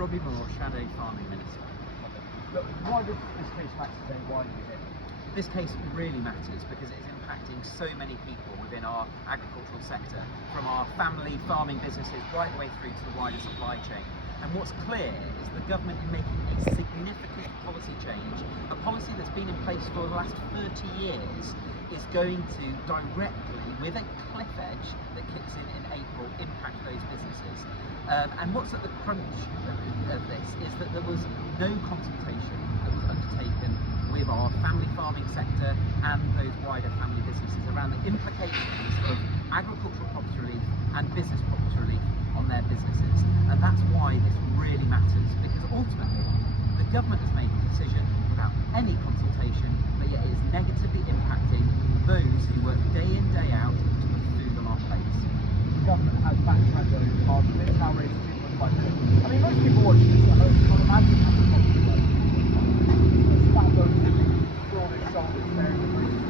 Robbie Moore, Shadow Farming Minister. Look, why does this case matter today? Why do you think? This case really matters because it is impacting so many people within our agricultural sector, from our family farming businesses right the way through to the wider supply chain. And what's clear is the government is making a significant policy change, a policy that's been in place for the last 30 years, is going to directly, with a cliff edge that kicks in April, impact those businesses. And what's at the crunch of this is that there was no consultation that was undertaken with our family farming sector and those wider family businesses around the implications of agricultural property relief and business property relief on their businesses. And that's why this really matters, because ultimately the government has made a decision without any consultation, but yet it is negatively impacting those who work day in, day out to put food on our plates. The government has backtracked over part of it, now raised 2.5 million. I mean, most people watching this at home can't imagine how much money it's like. Stand over broad shoulders there in the breeze.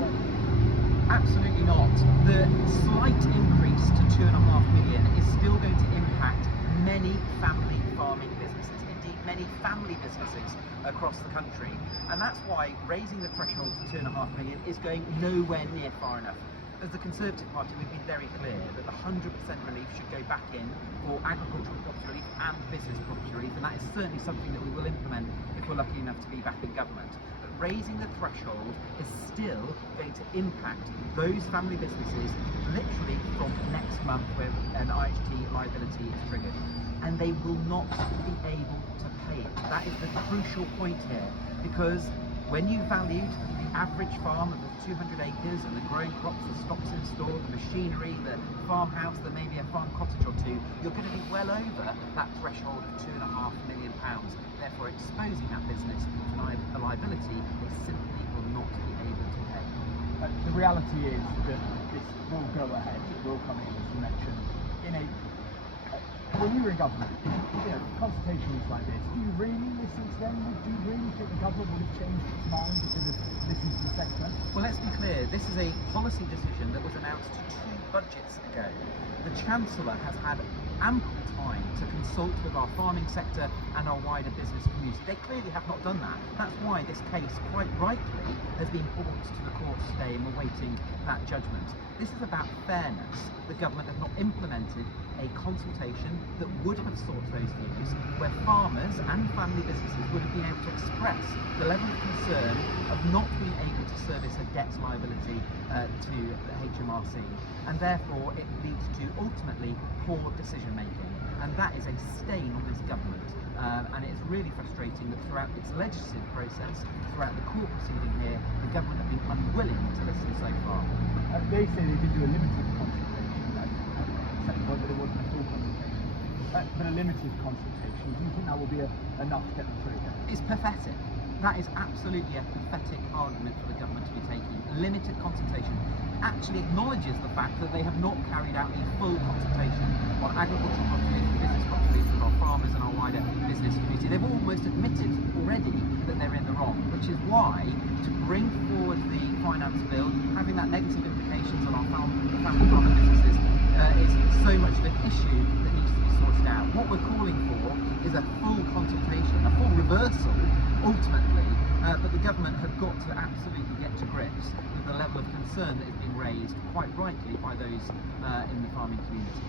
Absolutely not. The slight increase to 2.5 million is still going to impact many family farming businesses, indeed many family businesses across the country. And that's why raising the threshold to 2.5 million is going nowhere near far enough. As the Conservative Party, we've been very clear that the 100% relief should go back in for agricultural property relief and business property relief, and that is certainly something that we will implement if we're lucky enough to be back in government. But raising the threshold is still going to impact those family businesses literally from next month, where an IHT liability is triggered, and they will not be able to pay it. That is the crucial point here, because when you valued the average farm of 200 acres and the growing crops, the stocks in store, the machinery, the farmhouse, there may be a farm cottage or two, you're going to be well over that threshold of £2.5 million. Therefore, exposing that business to a liability they simply will not be able to pay. The reality is that this will go ahead, it will come in, as you mentioned, in a when you were in government, consultations like this, do you really listen to them? Do you really think the government would have changed its mind because of listening to the sector? Well, let's be clear, this is a policy decision that was announced 2 budgets ago. The Chancellor has had ample time to consult with our farming sector and our wider business community. They clearly have not done that. That's why this case, quite rightly, has been brought to the courts today, and we're waiting that judgment. This is about fairness. The government has not implemented a consultation that would have sought those views, where farmers and family businesses would have been able to express the level of concern of not being able to service a debt liability to the HMRC, and therefore it leads to ultimately poor decision making, and that is a stain on this government. And it's really frustrating that throughout its legislative process, throughout the court proceeding here, the government have been unwilling to listen so far. They say they did do a limited consultation, but it wasn't a full consultation. But a limited consultation, do you think that will be enough to get them through? It's pathetic. That is absolutely a pathetic argument for the government to be taking. Limited consultation actually acknowledges the fact that they have not carried out a full consultation on agricultural property, business property, with our farmers and our wider business community. They've almost admitted already that they're in the wrong, which is why to bring forward the finance bill, having that negative implications on our family farming businesses, is so much of an issue that needs to be sorted out. What we're calling for is a full consultation, a full reversal, ultimately, but the government have got to absolutely get to grips with the level of concern that has been raised, quite rightly, by those in the farming community.